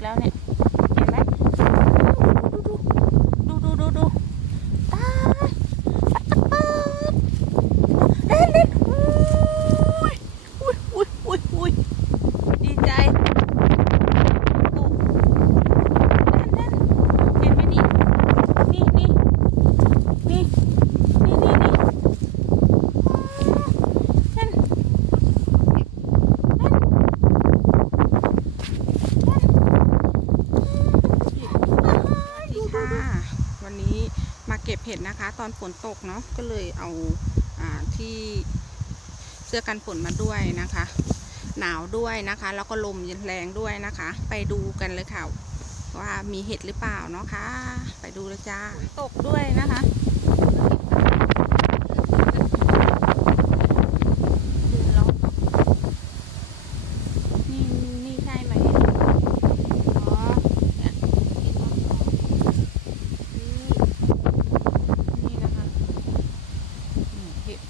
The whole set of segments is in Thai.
กแล้วเนี่ยเห็นไหมดูตายเล่นอุ้ยดีใจนั่นเห็นไหมนี่วันนี้มาเก็บเห็ดนะคะตอนฝนตกเนาะก็เลยเอาที่เสื้อกันฝนมาด้วยนะคะหนาวด้วยนะคะแล้วก็ลมแรงด้วยนะคะไปดูกันเลยค่ะว่ามีเห็ดหรือเปล่าเนาะค่ะไปดูเลยจ้าตกด้วยนะคะนี่ใช่ไหมอ๋อเนี่ยนี่นะคะเห็ด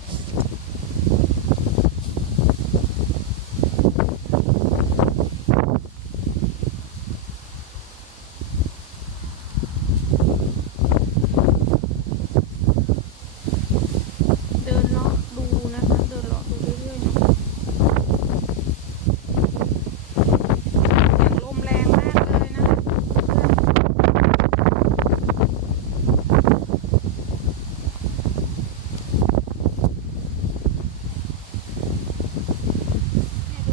เดินเลาะดูนะคะเดินเลาะดูเรื่อยๆนะลมแรงมากเลยนะ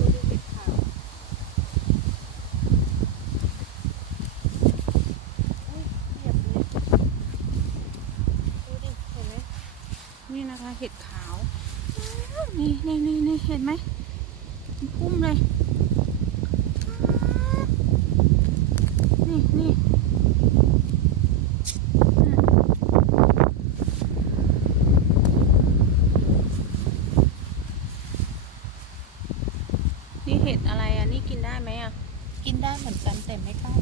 ดูเห็ดขาวเหยียบเลยดูดิเห็นไหมนี่นะคะเห็ดขาวนี่เห็นไหมพุ่มเลยนี่เห็ดอะไรอ่ะนี่กินได้ไหมอ่ะกินได้เหมือนกันแต่ไม่เข้า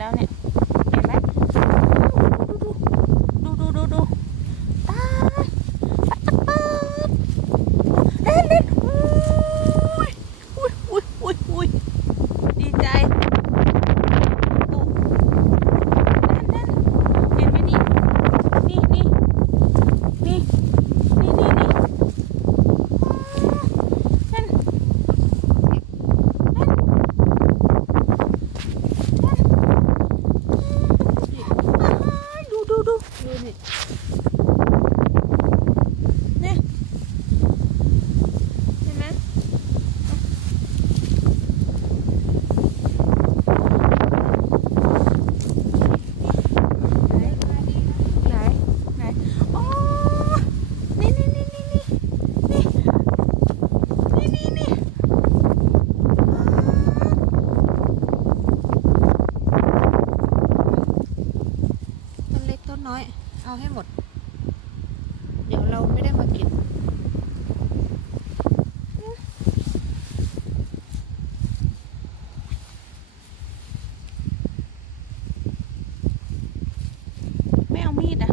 แล้วเนี่ยเห็นไหมดูตายเล่นอุ้ยดีใจนั่นเห็นไหมนี่ดูนี่เนี่ยเห็นไหมไหนโอ้นี่ต้นเล็กต้นน้อยเอาให้หมดเดี๋ยวเราไม่ได้มากินไม่เอามีดอ่ะ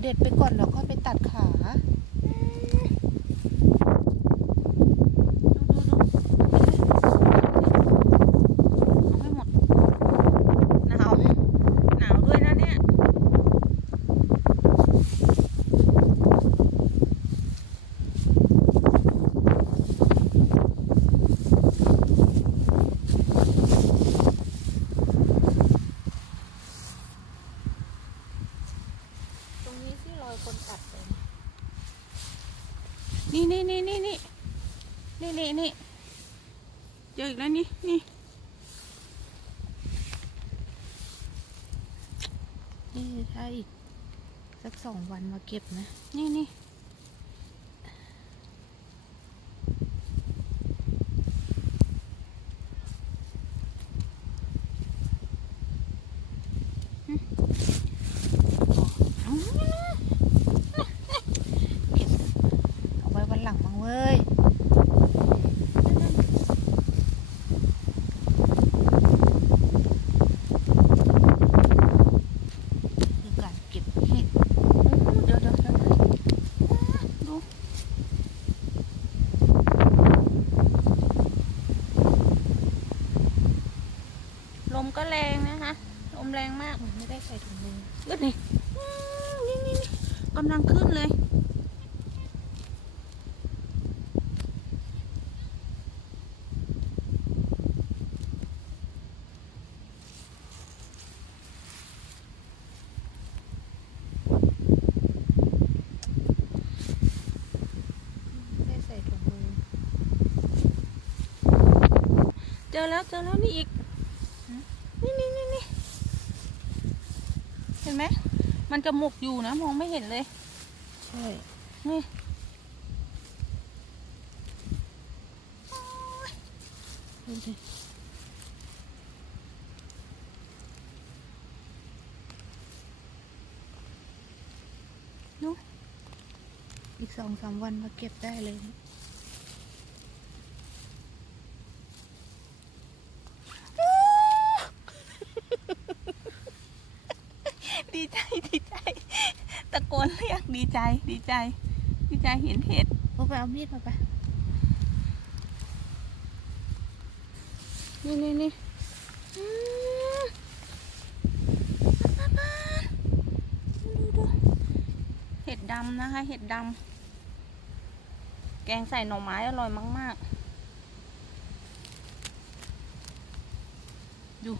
เด็ดไปก่อนแล้วก็ไปตัดขาเอาให้หมดหนาวด้วยนะเนี่ยตรงนี้ที่รอยคนตัดเลยนี่เจออีกแล้วนี่ถ้าอีกสัก2 วันมาเก็บนะนี่ อ้ยคือการเก็บเห็ดเดี๋ยวดูลมก็แรงนะคะลมแรงมากไม่ได้ใส่ถุงมือก็นี่นี่กำลังขึ้นเลยเจอแล้วนี่อีกนี่เห็นไหมมันจะหมกอยู่นะมองไม่เห็นเลยใช่นี่ดูสินู้อีก2-3 วันมาเก็บได้เลยดีใจตะโกนเรียกดีใจเห็นเห็ดโอ้ไปเอามีดมาไปนี่ดูเห็ดดำนะคะเห็ดดำแกงใส่หน่อไม้อร่อยมากๆดู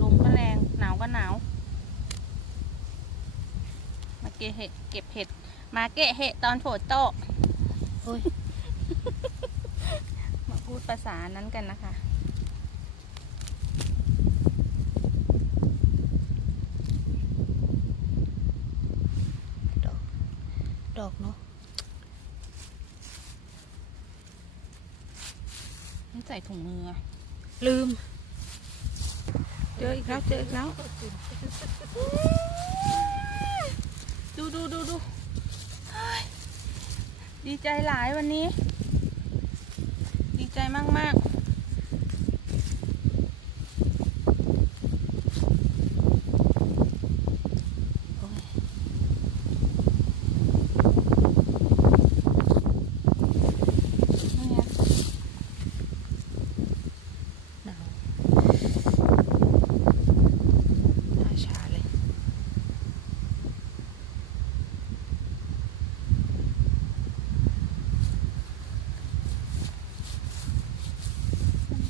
ลมก็แรงหนาวก็หนาวมาเก็บเห็ดมาเกะเห็ดตอนฝนตกโอ้ย มาพูดภาษานั้นกันนะคะดอกเนาะไม่ใส่ถุงมือลืมเจออีกแล้วดูดีใจหลายวันนี้ดีใจมาก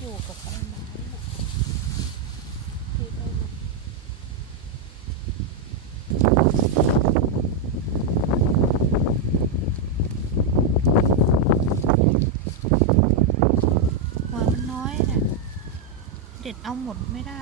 อยู่กับใบไม้หัวมันน้อยเนี่ยเด็ดเอาหมดไม่ได้